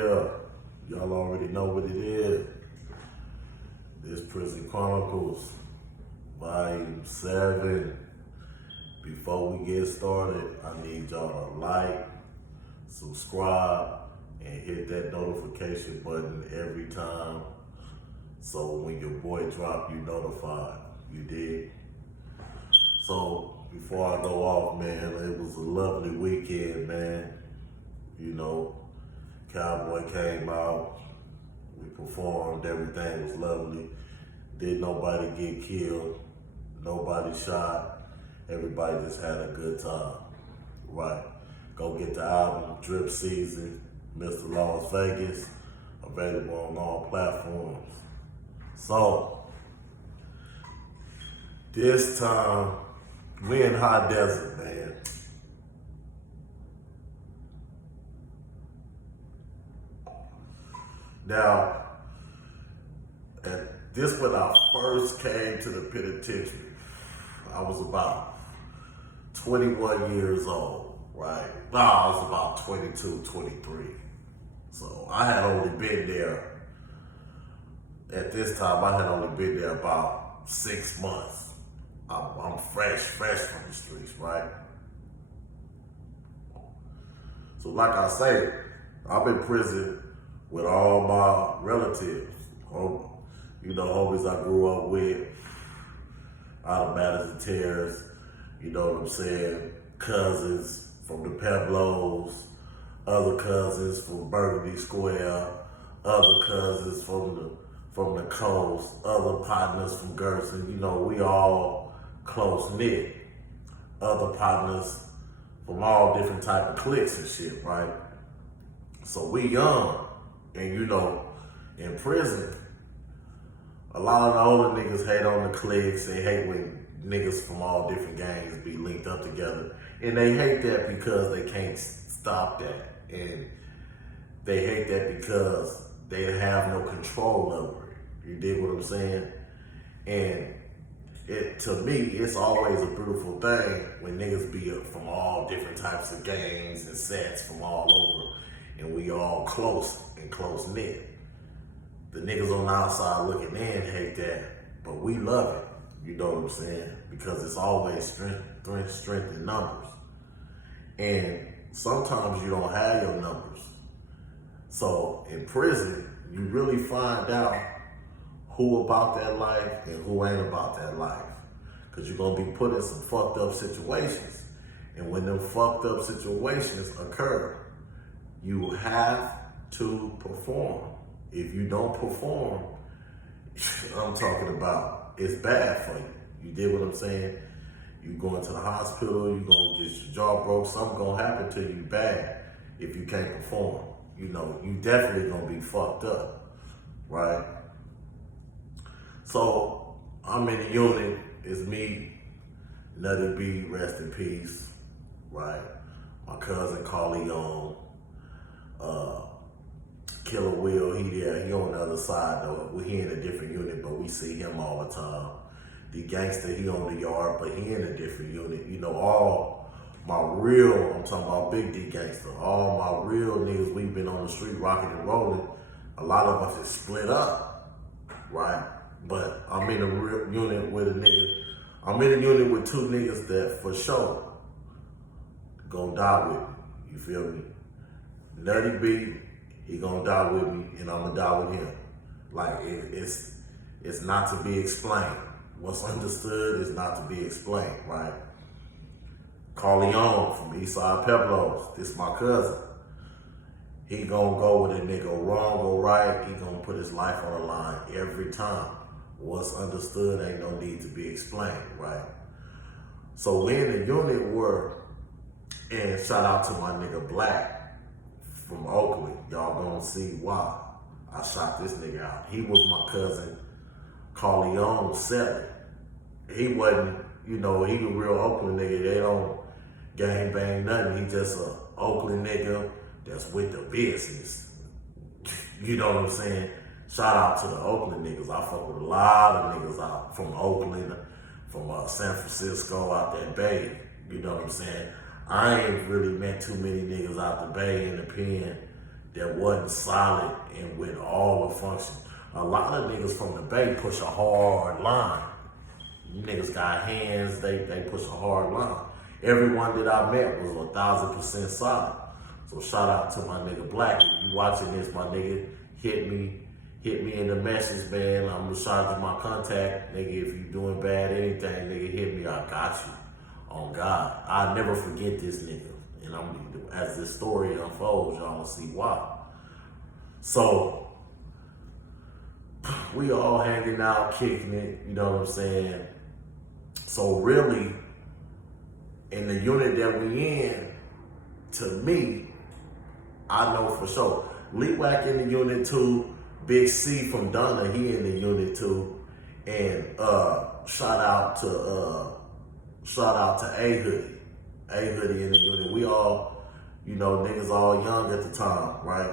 Yeah, y'all already know what it is. This Prison Chronicles, Volume 7. Before we get started, I need y'all to like, subscribe, and hit that notification button every time. So when your boy drop, you notified. You dig? So before I go off, man, it was a lovely weekend, man. You know, Cowboy came out, we performed, everything was lovely. Did nobody get killed, nobody shot, everybody just had a good time, right? Go get the album, Drip Season, Mr. Las Vegas, available on all platforms. So, this time, we in high desert, man. Now, this when I first came to the penitentiary, I was about 21 years old, right? No, I was about 22, 23. So I had only been there, at this time, I had only been there about 6 months. I'm fresh from the streets, right? So like I say, I'm in prison with all my relatives, you know, homies I grew up with, out of Madison Terrace, you know what I'm saying, cousins from the Pueblos, other cousins from Burgundy Square, other cousins from the coast, other partners from Gerson, you know, we all close knit, other partners from all different type of cliques and shit, right? So we young, and you know, in prison, a lot of the older niggas hate on the cliques. They hate when niggas from all different gangs be linked up together. And they hate that because they can't stop that. And they hate that because they have no control over it. You dig what I'm saying? And to me, it's always a beautiful thing when niggas be from all different types of gangs and sets from all over. And we all close and close knit. The niggas on the outside looking in hate that, but we love it. You know what I'm saying? Because it's always strength in numbers. And sometimes you don't have your numbers. So in prison, you really find out who about that life and who ain't about that life. Because you're going to be put in some fucked up situations. And when them fucked up situations occur, you have to perform. If you don't perform, I'm talking about it's bad for you. You did what I'm saying? You going to the hospital, you gonna get your jaw broke, something gonna happen to you bad if you can't perform. You know, you definitely gonna be fucked up, right? So I'm in the unit, it's me, Nutty B, rest in peace, right? My cousin Carleon, Killer Will, he on the other side though. He in a different unit, but we see him all the time. The gangster, he on the yard, but he in a different unit. You know, all my real, I'm talking about Big D gangster, all my real niggas, we've been on the street rocking and rolling. A lot of us is split up, right? But I'm in a real unit with a nigga. I'm in a unit with two niggas that for sure gonna die with me. You feel me? Nutty B, he gonna die with me, and I'm gonna die with him. Like, it's not to be explained. What's understood is not to be explained, right? Carleon from Eastside Pueblos, this my cousin. He gonna go with a nigga wrong or right, he gonna put his life on the line every time. What's understood ain't no need to be explained, right? So we in the unit were, and shout out to my nigga Black, from Oakland. Y'all gonna see why I shot this nigga out. He was my cousin Carleon selling. He wasn't, you know, he a real Oakland nigga. They don't gang bang nothing. He just a Oakland nigga that's with the business. You know what I'm saying? Shout out to the Oakland niggas. I fuck with a lot of niggas out from Oakland, from San Francisco, out that Bay. You know what I'm saying? I ain't really met too many niggas out the Bay in the pen that wasn't solid and with all the function. A lot of niggas from the Bay push a hard line. You niggas got hands, they push a hard line. Everyone that I met was 1,000% solid. So shout out to my nigga Black. If you watching this, my nigga, hit me in the message, man. I'm gonna shout out my contact. Nigga, if you doing bad anything, nigga, hit me. I got you. On God. I'll never forget this nigga. And as this story unfolds, y'all will see why. So we all hanging out, kicking it, you know what I'm saying? So really, in the unit that we in, to me, I know for sure. Lee Wack in the unit too. Big C from Donna, he in the unit too. And shout out to A Hoodie. A Hoodie in the unit. We all, you know, niggas all young at the time, right?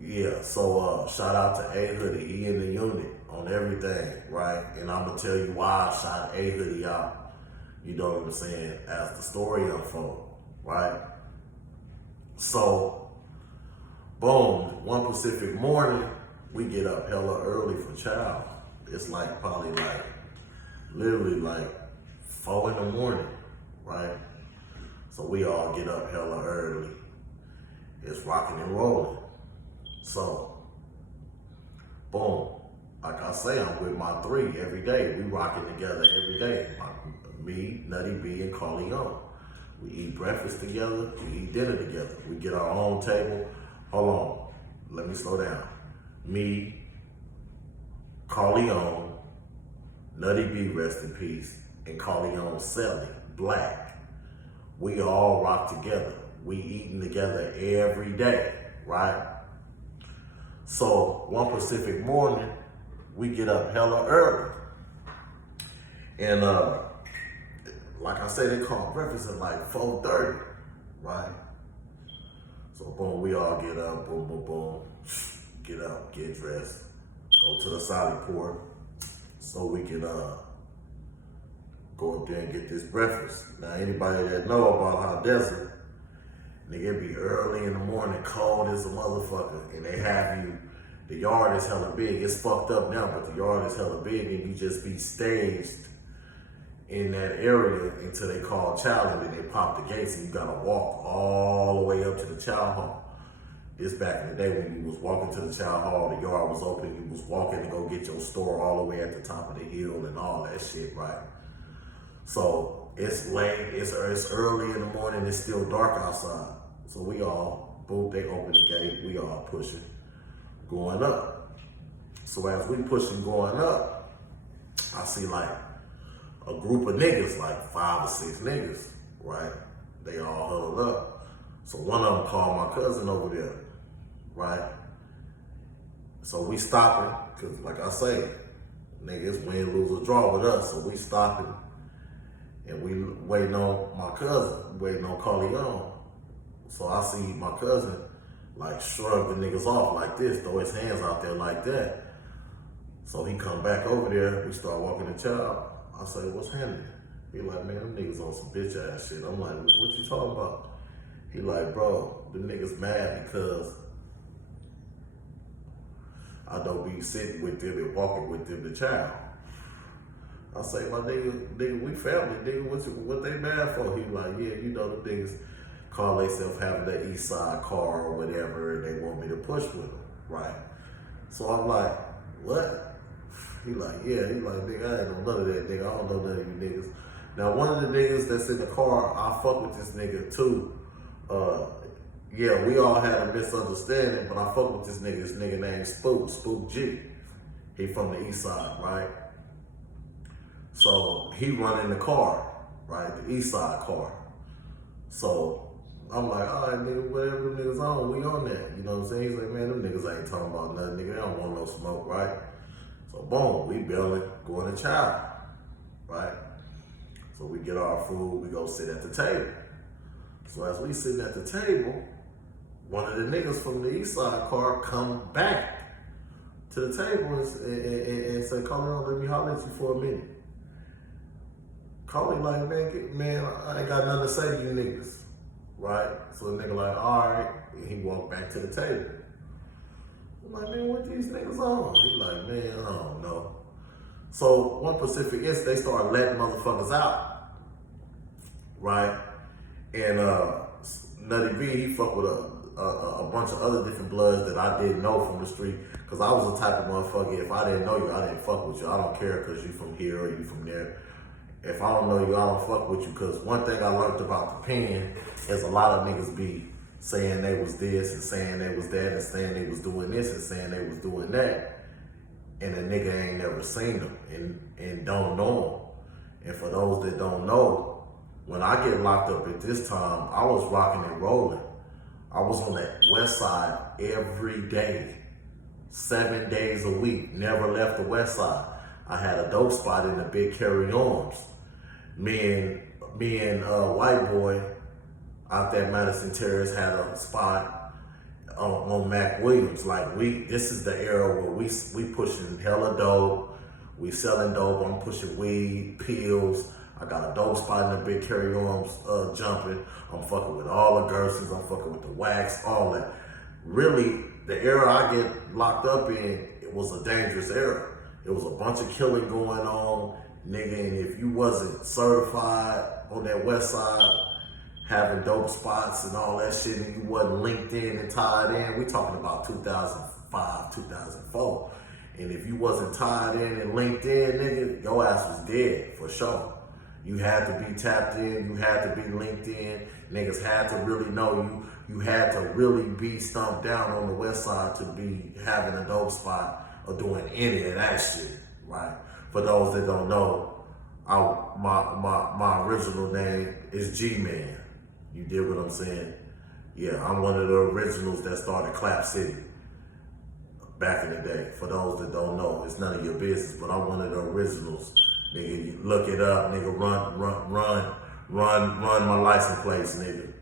Yeah, so shout out to A Hoodie. He in the unit on everything, right? And I'm gonna tell you why I shot A Hoodie out, you know what I'm saying, as the story unfolds, right? So, boom, one Pacific morning, we get up hella early for chow. It's like probably like, literally like 4 in the morning, right? So we all get up hella early. It's rocking and rolling. So, boom, like I say, I'm with my 3 every day. We rocking together every day. Me, Nutty B, and Carleone. We eat breakfast together, we eat dinner together. We get our own table. Hold on, let me slow down. Me, Carleone, Nutty B, rest in peace, and Carleone Sally, Black. We all rock together. We eating together every day, right? So one Pacific morning, we get up hella early. And like I said, they call breakfast at like 4:30, right? So boom, we all get up, boom, boom, boom, get up, get dressed, go to the Sally Port so we can go up there and get this breakfast. Now anybody that know about Hot Desert, nigga, it be early in the morning, cold as a motherfucker, and they have you, the yard is hella big. It's fucked up now, but the yard is hella big, and you just be staged in that area until they call chow, and then they pop the gates, and you gotta walk all the way up to the chow hall. This back in the day when you was walking to the chow hall, the yard was open, you was walking to go get your store all the way at the top of the hill and all that shit, right? So it's late, it's early in the morning, it's still dark outside. So we all, boom, they open the gate, we all pushing, going up. So as we pushing going up, I see like a group of niggas, like 5 or 6 niggas, right? They all huddled up. So one of them called my cousin over there, right? So we stopping, cause like I say, niggas win, lose, or draw with us. So we stopping, and we waiting on my cousin, waiting on Carleone. So I see my cousin like shrug the niggas off like this, throw his hands out there like that. So he come back over there, we start walking the child. I say, what's happening? He like, man, them niggas on some bitch ass shit. I'm like, what you talking about? He like, bro, them niggas mad because I don't be sitting with them and walking with them to child. I say, my nigga, we family, nigga, what they mad for? He like, yeah, you know, them niggas call themselves having the East Side car or whatever, and they want me to push with them, right? So I'm like, what? He like, yeah, he like, nigga, I ain't know none of that, nigga. I don't know none of you niggas. Now, one of the niggas that's in the car, I fuck with this nigga too. Yeah, we all had a misunderstanding, but I fuck with this nigga named Spook G. He from the East Side, right? So he running the car, right? The East Side car. So I'm like, all right, nigga, whatever them niggas on, we on that. You know what I'm saying? He's like, man, them niggas ain't talking about nothing, nigga. They don't want no smoke, right? So boom, we barely going to chow, right? So we get our food, we go sit at the table. So as we sitting at the table, one of the niggas from the East Side car come back to the table and say, Carleone, let me holler at you for a minute. Carleone like, man, I ain't got nothing to say to you niggas, right? So the nigga like, all right. And he walked back to the table. I'm like, man, what these niggas on? He like, man, I don't know. So one Pacific Inc, they started letting motherfuckers out, right? And Nutty B, he fucked with a bunch of other different bloods that I didn't know from the street. Cause I was the type of motherfucker, if I didn't know you, I didn't fuck with you. I don't care cause you from here or you from there. If I don't know you, I don't fuck with you. Cause one thing I learned about the pen is a lot of niggas be saying they was this and saying they was that and saying they was doing this and saying they was doing that. And a nigga ain't never seen them and don't know them. And for those that don't know, when I get locked up at this time, I was rocking and rolling. I was on that west side every day, 7 days a week, never left the west side. I had a dope spot in the Big Carry Arms. Me and White Boy out there Madison Terrace had a spot on Mac Williams. Like this is the era where we pushing hella dope. We selling dope. I'm pushing weed, pills. I got a dope spot in the Big Carry Arms jumping. I'm fucking with all the Gersons. I'm fucking with the wax, all that. Really, the era I get locked up in, it was a dangerous era. It was a bunch of killing going on, nigga, and if you wasn't certified on that west side, having dope spots and all that shit, and you wasn't linked in and tied in, we talking about 2005, 2004. And if you wasn't tied in and linked in, nigga, your ass was dead, for sure. You had to be tapped in, you had to be linked in, niggas had to really know you. You had to really be stumped down on the west side to be having a dope spot or doing any of that shit, right? For those that don't know, my original name is G-Man. You did what I'm saying? Yeah, I'm one of the originals that started Clap City back in the day. For those that don't know, it's none of your business, but I'm one of the originals. Nigga, you look it up, nigga, run my license plates, nigga.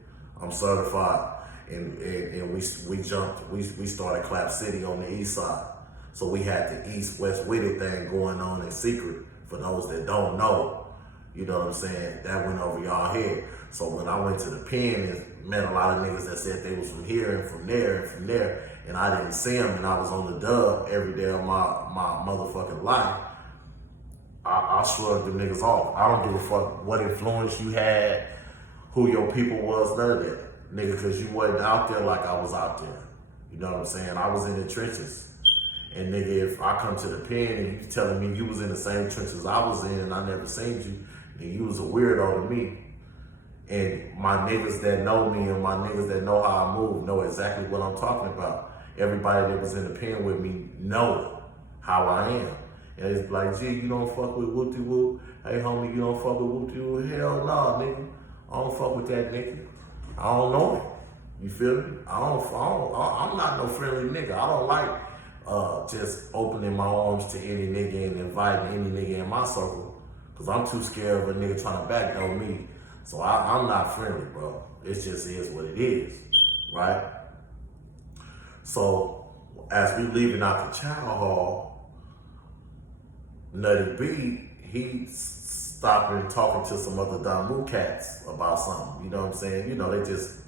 I'm certified. And we started Clap City on the east side. So we had the east-west with it thing going on in secret. For those that don't know, you know what I'm saying? That went over y'all head. So when I went to the pen and met a lot of niggas that said they was from here and from there and from there, and I didn't see them, and I was on the dub every day of my motherfucking life, I shrugged them niggas off. I don't give a fuck what influence you had, who your people was, none of that. Nigga, cause you wasn't out there like I was out there. You know what I'm saying? I was in the trenches. And nigga, if I come to the pen and you telling me you was in the same trenches I was in and I never seen you, then you was a weirdo to me. And my niggas that know me and my niggas that know how I move know exactly what I'm talking about. Everybody that was in the pen with me know how I am. And it's like, gee, you don't fuck with whoop-de-whoop. Hey, homie, you don't fuck with whoop-de-whoop. Hell nah, nigga. I don't fuck with that nigga. I don't know him. You feel me? I'm not no friendly nigga. I don't like just opening my arms to any nigga and inviting any nigga in my circle. Cause I'm too scared of a nigga trying to backdoor me. So I'm not friendly, bro. It just is what it is, right? So as we leaving out the chow hall, Nutty B, he stopping talking to some other Damu cats about something. You know what I'm saying? You know, they just,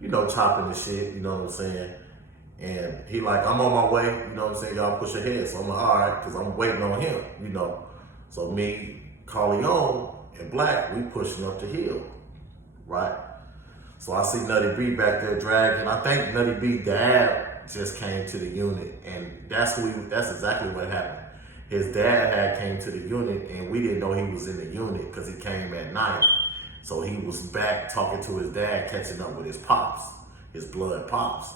you know, chopping the shit, you know what I'm saying? And he like, I'm on my way, you know what I'm saying? Y'all push ahead. So I'm like, all right, because I'm waiting on him, you know. So me, Corleone, and Black, we pushing up the hill, right? So I see Nutty B back there dragging. I think Nutty B dad just came to the unit, and that's exactly what happened. His dad had came to the unit, and we didn't know he was in the unit because he came at night. So he was back talking to his dad, catching up with his pops, his blood pops.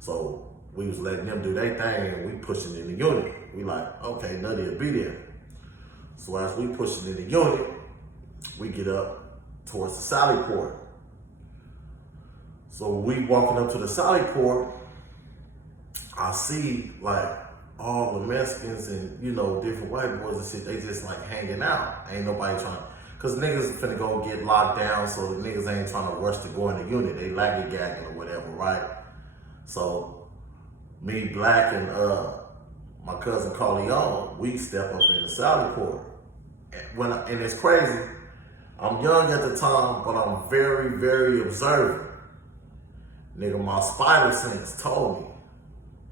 So we was letting them do their thing, and we pushing in the unit. We like, okay, Nutty will be there. So as we pushing in the unit, we get up towards the Sally Port. So we walking up to the Sally Port, I see like all the Mexicans and, you know, different white boys and shit, they just like hanging out. Ain't nobody trying, cause niggas finna go get locked down, so the niggas ain't trying to rush to go in the unit. They laggy-gagging or whatever, right? So me, Black, and my cousin Corleone, we step up in the Sally Port. And it's crazy. I'm young at the time, but I'm very, very observant. Nigga, my spider sense told me,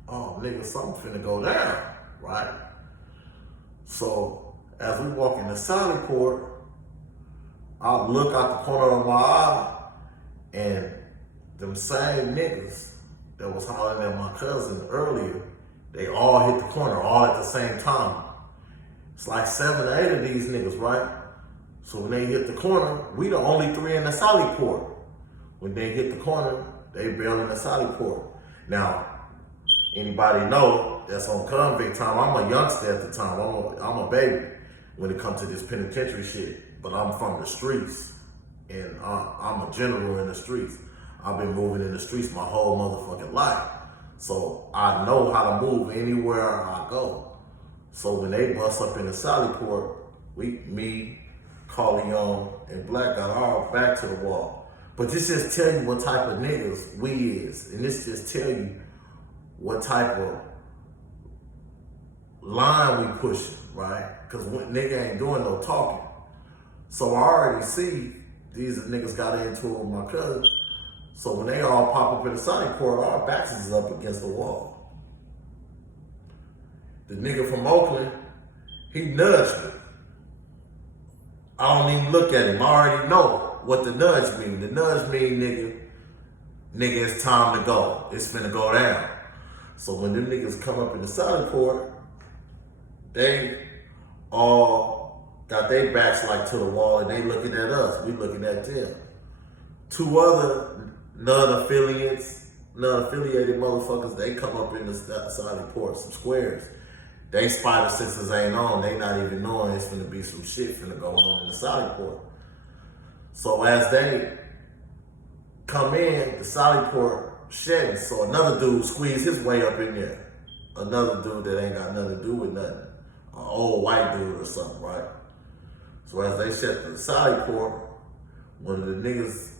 oh, nigga, something finna go down, right? So, as we walk in the Sally Port, I look out the corner of my eye, and them same niggas that was hollering at my cousin earlier, they all hit the corner, all at the same time. It's like 7 or 8 of these niggas, right? So when they hit the corner, we the only 3 in the Sally Port. When they hit the corner, they bail in the Sally Port. Now, anybody know that's on convict time? I'm a youngster at the time. I'm a baby when it comes to this penitentiary shit. But I'm from the streets, and I'm a general in the streets. I've been moving in the streets my whole motherfucking life. So I know how to move anywhere I go. So when they bust up in the Sally Port, me, Corleone, and Black got our back to the wall. But this just tell you what type of niggas we is. And this just tell you what type of line we pushing, right? Because nigga ain't doing no talking. So I already see these niggas got into it with my cousin. So when they all pop up in the Sally Port, our backs is up against the wall. The nigga from Oakland, he nudged me. I don't even look at him. I already know what the nudge mean. The nudge mean, nigga, it's time to go. It's finna go down. So when them niggas come up in the Sally Port, they all got their backs like to the wall, and they looking at us. We looking at them. 2 other non-affiliated motherfuckers, they come up in the Sally Port, some squares. They spider senses ain't on. They not even knowing it's finna be some shit finna go on in the Sally Port. So as they come in, the Sally Port shedding. So another dude squeezed his way up in there. Another dude that ain't got nothing to do with nothing. An old white dude or something, right? So as they shut the Sally Port, one of the niggas,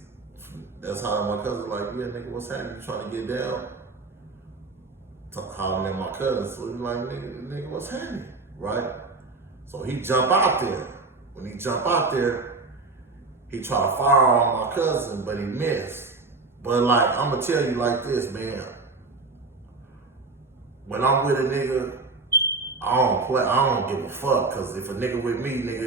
that's how my cousin like, yeah, nigga, what's happening? You trying to get down? Hollering at my cousin. So he's like, nigga, what's happening? Right? So he jump out there. When he jump out there, he try to fire on my cousin, but he missed. But like, I'm gonna tell you like this, man. When I'm with a nigga, I don't give a fuck. Cause if a nigga with me, nigga,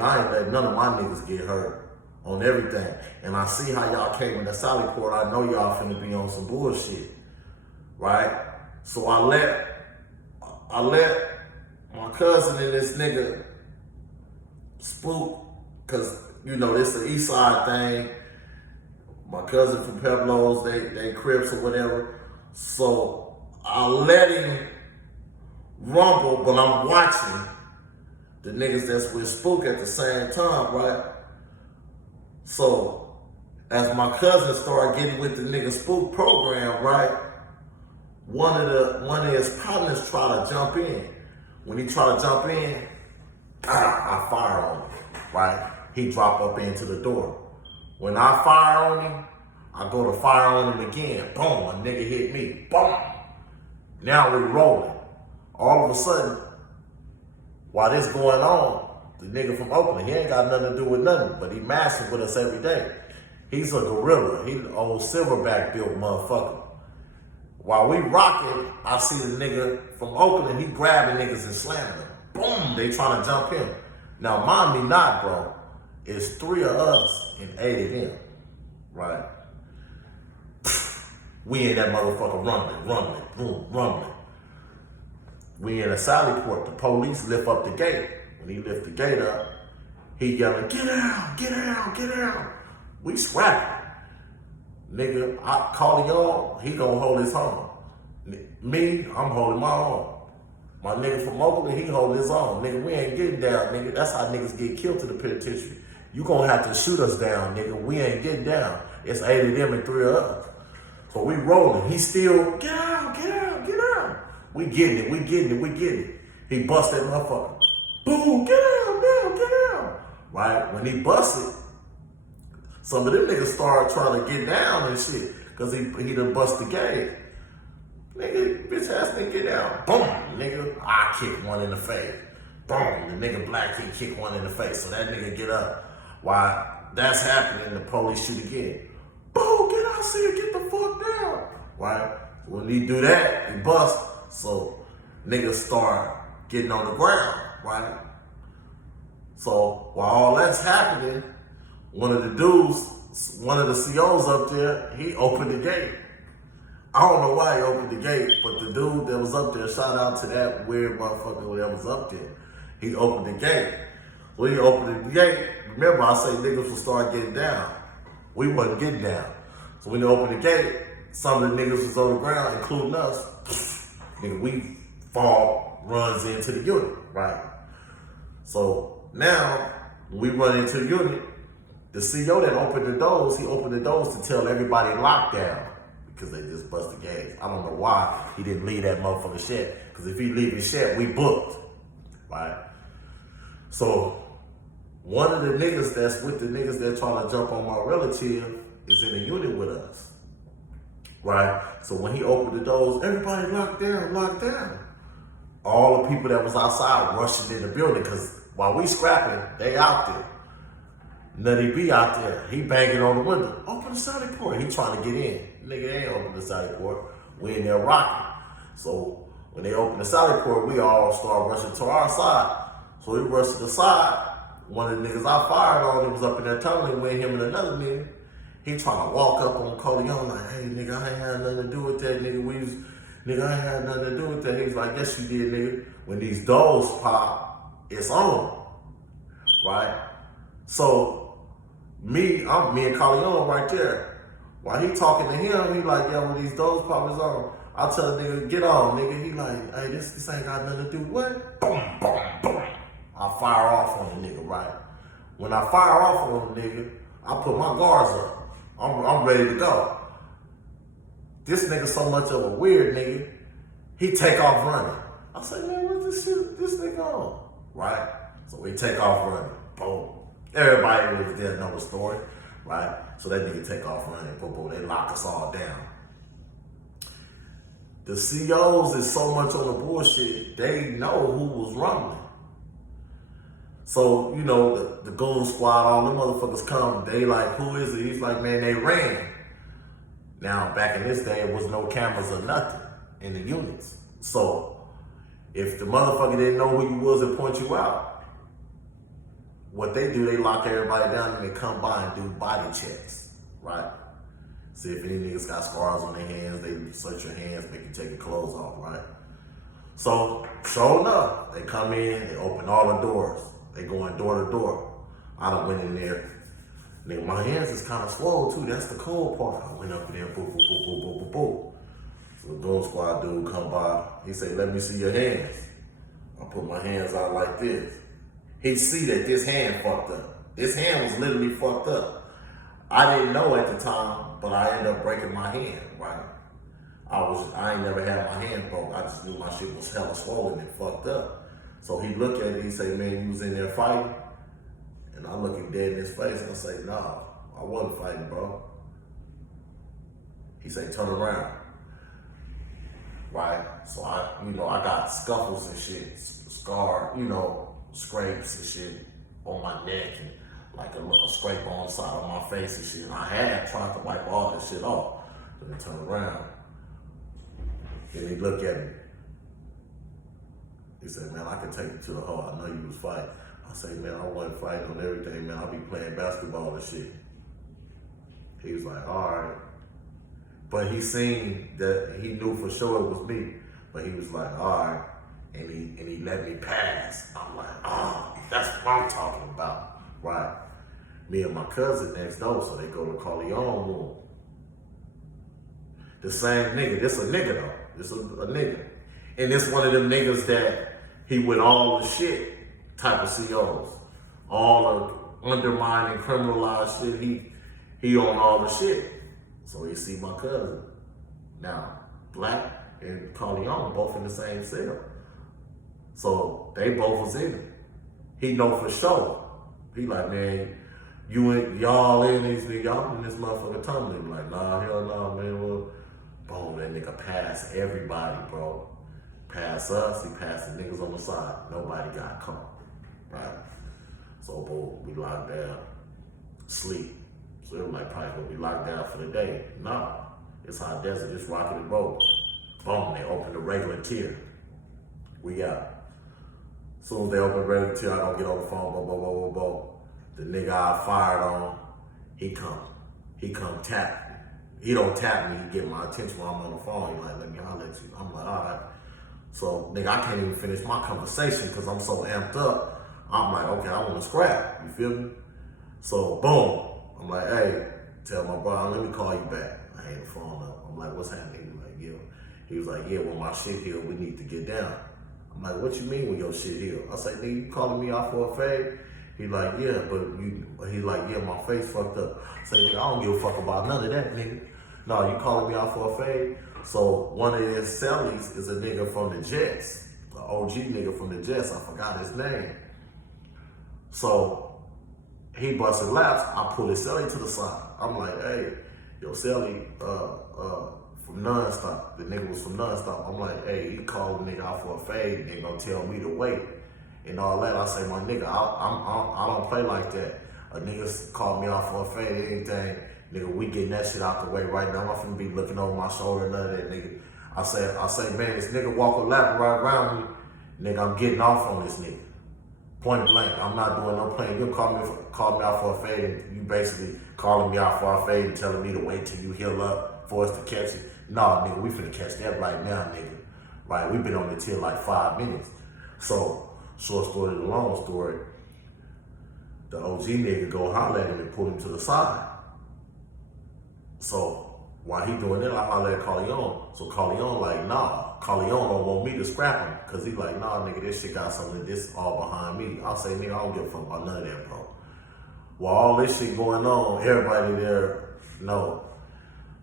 I ain't letting none of my niggas get hurt on everything. And I see how y'all came in the Sally Port. I know y'all finna be on some bullshit. Right? So I let my cousin and this nigga spook, cause you know this the East Side thing. My cousin from Pueblos, they Crips or whatever. So I let him rumble, but I'm watching the niggas that's with Spook at the same time, right? So as my cousin started getting with the nigga Spook program, right? One of his partners try to jump in. When he try to jump in, I fire on him, right? He drop up into the door. When I fire on him, I go to fire on him again. Boom, a nigga hit me. Boom. Now we're rolling. All of a sudden, while this going on, the nigga from Oakland, he ain't got nothing to do with nothing, but he massing with us every day. He's a gorilla. He's an old silverback built motherfucker. While we rocking, I see the nigga from Oakland, he grabbing niggas and slamming them. Boom, they trying to jump him. Now, mind me not, bro. It's 3 of us and 8 of them, right? We in that motherfucker rumbling. We in a Sally Port. The police lift up the gate. When he lift the gate up, he yelling, get out. We scrapping. Nigga, I call y'all, he gonna hold his own. Me, I'm holding my own. My nigga from Oakland, he holding his own. Nigga, we ain't getting down, nigga. That's how niggas get killed to the penitentiary. You gonna have to shoot us down, nigga. We ain't getting down. It's 8 of them and 3 of us. So we rolling. He still, get out. We getting it. He bust that motherfucker. Boom, get out. Right? When he busted, some of them niggas started trying to get down and shit, cause he done bust the gate. Nigga, bitch ass nigga get down. Boom, nigga, I kick one in the face. Boom, the nigga Black, he kick one in the face. So that nigga get up. While that's happening, the police shoot again. Boom, get out, see, get the fuck right? When he do that, he bust. So niggas start getting on the ground, right? So while all that's happening, one of the COs up there, he opened the gate. I don't know why he opened the gate, but the dude that was up there, shout out to that weird motherfucker that was up there. He opened the gate. When he opened the gate, remember I say niggas will start getting down. We wasn't getting down. So when he opened the gate, some of the niggas was on the ground, including us. Nigga, we fall, runs into the unit, right? So now, when we run into the unit, the CO that opened the doors, he opened the doors to tell everybody lockdown because they just busted gas. I don't know why he didn't leave that motherfucker shut. Because if he leave it shut, we booked, right? So one of the niggas that's with the niggas that trying to jump on my relative is in the unit with us, right? So when he opened the doors, everybody locked down, locked down. All the people that was outside rushing in the building because while we scrapping, they out there. Nutty B out there, he banging on the window. Open the side port. He trying to get in. Nigga ain't open the side port. We in there rocking. So when they open the side port, we all start rushing to our side. So we rushed to the side. One of the niggas I fired on, he was up in there tunneling with him and another nigga. He trying to walk up on Corleone like, hey nigga, I ain't had nothing to do with that, nigga. Nigga, I ain't had nothing to do with that. He was like, yes you did, nigga. When these doors pop, it's on. Right? So me and Corleone right there. While he talking to him, he like, yo, when these doors pop, it's on. I tell the nigga, get on, nigga. He like, hey, this ain't got nothing to do with what? Boom, boom, boom. I fire off on the nigga, right? When I fire off on the nigga, I put my guards up. I'm ready to go. This nigga so much of a weird nigga, he take off running. I say, man, what this nigga on? Right? So we take off running. Boom. Everybody was there know the story, right? So that nigga take off running. Boom, boom. They lock us all down. The COs is so much on the bullshit, they know who was rumbling. So, you know, the goon squad, all them motherfuckers come, they like, who is it? He's like, man, they ran. Now, back in this day, it was no cameras or nothing in the units. So, if the motherfucker didn't know who you was and point you out, what they do, they lock everybody down and they come by and do body checks, right? See if any niggas got scars on their hands, they search your hands, make you take your clothes off, right? So, sure enough, they come in, they open all the doors. They going door to door. I done went in there. Nigga, my hands is kind of swole too. That's the cold part. I went up in there, boop, boop, boop, boop, boop, boop, boop. So the goon squad dude come by. He say, let me see your hands. I put my hands out like this. He see that this hand fucked up. This hand was literally fucked up. I didn't know at the time, but I ended up breaking my hand, right? I ain't never had my hand broke. I just knew my shit was hella swollen and fucked up. So he looked at it, he say, man, you was in there fighting? And I look him dead in his face and I say, nah, I wasn't fighting, bro. He say, turn around. Right? So I got scuffles and shit, scar, scrapes and shit on my neck and like a little scrape on the side of my face and shit. And I had tried to wipe all that shit off. Then he turned around. Then he looked at me. He said, man, I can take you to the hole. I know you was fighting. I say, man, I wasn't fighting on everything, man. I'll be playing basketball and shit. He was like, all right. But he seen that he knew for sure it was me. But he was like, all right. And he let me pass. I'm like, oh, that's what I'm talking about. Right? Me and my cousin next door, so they go to Corleone room. The same nigga. This a nigga though. This a nigga. And it's one of them niggas that he with all the shit type of COs. All the undermining, criminalized shit, he on all the shit. So he see my cousin. Now, Black and Corleone both in the same cell. So they both was in it. He know for sure. He like, man, y'all in this motherfucker tumbling. Like, nah, hell nah, man. Well, boom, that nigga passed everybody, bro. Pass us, he passed the niggas on the side. Nobody got caught, right? So boom, we locked down, sleep. So it was like probably gonna be locked down for the day. Nah, It's hot desert, it's rocking and rolling. Boom, they open the regular tier. We out. As soon as they open the regular tier, I don't get on the phone, boom, boom, boom, boom, boom. The nigga I fired on, he come tap me. He don't tap me, he get my attention while I'm on the phone. He like, let me holler at you. I'm like, all right. So, nigga, I can't even finish my conversation because I'm so amped up. I'm like, okay, I want to scrap. You feel me? So, boom. I'm like, hey, tell my brother, let me call you back. I hang the phone up. I'm like, what's happening? He was like, yeah. He was like, yeah, when my shit healed, we need to get down. I'm like, what you mean when your shit healed? I say, nigga, you calling me out for a fade? He like, yeah, he like, yeah, my face fucked up. I say, nigga, I don't give a fuck about none of that, nigga. No, you calling me out for a fade? So one of his cellies is a nigga from the Jets, the OG nigga from the Jets. I forgot his name. So he busted laps. I pull his celly to the side. I'm like, hey, yo, celly, from Nonstop. The nigga was from Nonstop. I'm like, hey, he called the nigga out for a fade. They gonna tell me to wait and all that. I say, my nigga, I don't play like that. A nigga called me out for a fade, anything. Nigga, we getting that shit out the way right now. I'm not finna be looking over my shoulder and none of that, nigga. I say, man, this nigga walk a lap right around me. Nigga, I'm getting off on this nigga. Point blank. I'm not doing no playing. You call me out for a fade and you basically calling me out for a fade and telling me to wait till you heal up for us to catch it. Nah, nigga, we finna catch that right now, nigga. Right? We been on the till like 5 minutes. So, short story to the long story, the OG nigga go holler at him and pull him to the side. So while he doing that, I holler at Corleone. So Corleone like, nah, Corleone don't want me to scrap him. Cause he like, nah, nigga, this shit got something, this all behind me. I'll say, nigga, I don't give a fuck about none of that, bro. While all this shit going on, everybody there know.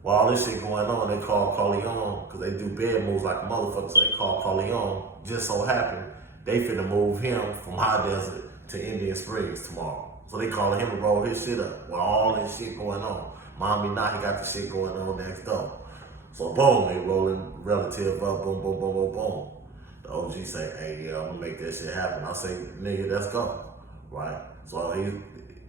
While all this shit going on, they call Corleone, cause they do bed moves like a motherfucker, so they call Corleone. Just so happened, they finna move him from High Desert to Indian Springs tomorrow. So they calling him to roll his shit up while all this shit going on. Mommy, now he got the shit going on next door. So boom, they rolling relative up, boom, boom, boom, boom, boom. The OG say, hey, yeah, I'm gonna make that shit happen. I say, nigga, let's go, right? So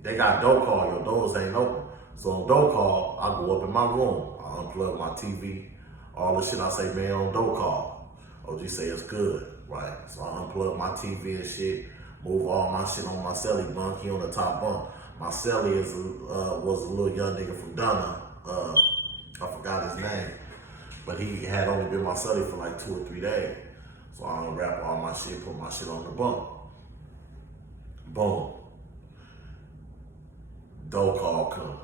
they got door call, your doors ain't open. So on door call, I go up in my room, I unplug my TV, all the shit. I say, man, on door call. OG say it's good, right? So I unplug my TV and shit, move all my shit on my celly bunk, he on the top bunk. My celly was a little young nigga from Donna. I forgot his name. But he had only been my celly for like 2 or 3 days. So I unwrap all my shit, put my shit on the bunk. Boom. Door call come.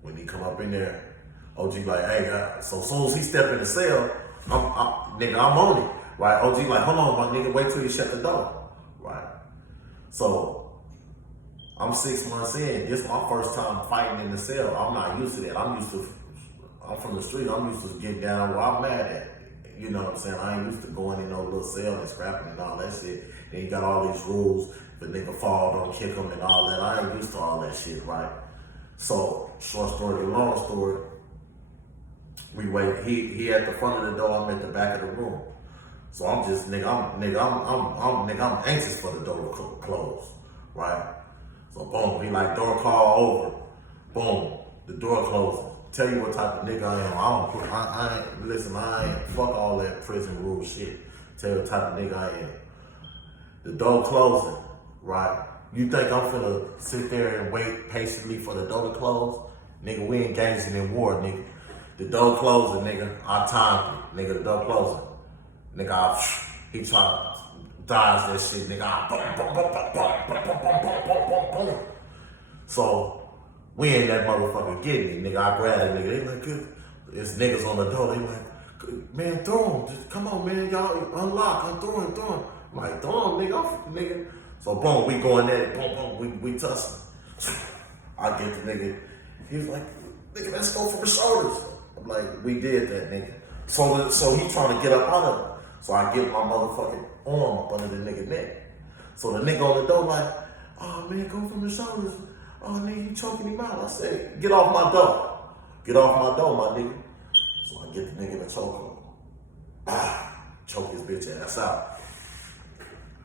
When he come up in there, OG like, hey, so as soon as he step in the cell, nigga, I'm on it. Right? OG like, hold on, my nigga, wait till you shut the door. Right? So I'm 6 months in. This is my first time fighting in the cell. I'm not used to that. I'm from the street. I'm used to getting down where I'm mad at. You know what I'm saying? I ain't used to going in no little cell and scrapping and all that shit. Then you got all these rules. If a nigga fall, don't kick him and all that. I ain't used to all that shit, right? So, short story to long story, we wait. He at the front of the door. I'm at the back of the room. So I'm just, I'm anxious for the door to close, right? So boom, he like door call over. Boom, the door closes. Tell you what type of nigga I am. I ain't fuck all that prison rule shit. Tell you what type of nigga I am. The door closing, right? You think I'm finna sit there and wait patiently for the door to close? Nigga, we engaging in war, nigga. The door closing, nigga. I timed it, nigga. The door closing. Nigga, he try to dodge that shit, nigga. So we ain't that motherfucker getting it, nigga. I grab that nigga. They like, good. It's niggas on the door. They like, man, throw him. Just come on, man. Y'all unlock. I'm throwing. I'm like, throw him, nigga. So boom, we going at it. Boom, we tussling. I get the nigga. He was like, nigga, let's go for the shoulders. I'm like, we did that, nigga. So he trying to get up out of it. So I get my motherfucking arm up under the nigga neck. So the nigga on the door like, oh man, go from the shoulders. Oh nigga, you choking him out. I said, get off my door. Get off my door, my nigga. So I get the nigga to choke him. Choke his bitch ass out.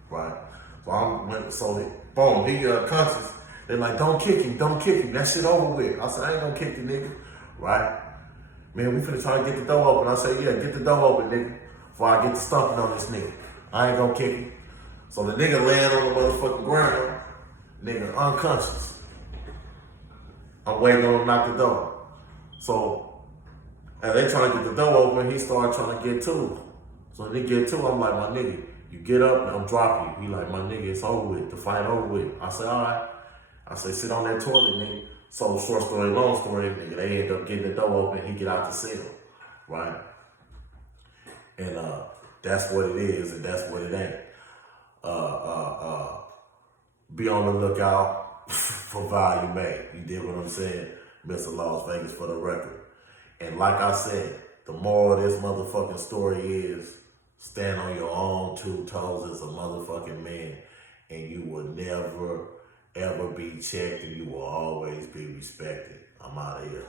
Right? So boom, he conscious. They're like, don't kick him. That shit over with. I said, I ain't gonna kick the nigga. Right? man, we finna try to get the door open. I say, yeah, get the door open, nigga, before I get the stumping on this nigga. I ain't gonna kick him. So the nigga laying on the motherfucking ground, nigga unconscious. I'm waiting on him to knock the door. So, as they trying to get the door open, he started trying to get to him. So when he get to him, I'm like, my nigga, you get up and I'm dropping you. He like, my nigga, it's over with. The fight over with. I say, all right. I say, sit on that toilet, nigga. So short story, long story, nigga, they end up getting the door open. He get out the cell, right? And that's what it is, and that's what it ain't. Be on the lookout for Volume 8. You did what I'm saying? Mr. Las Vegas for the record. And like I said, the moral of this motherfucking story is stand on your own 2 toes as a motherfucking man, and you will never, ever be checked, and you will always be respected. I'm out of here.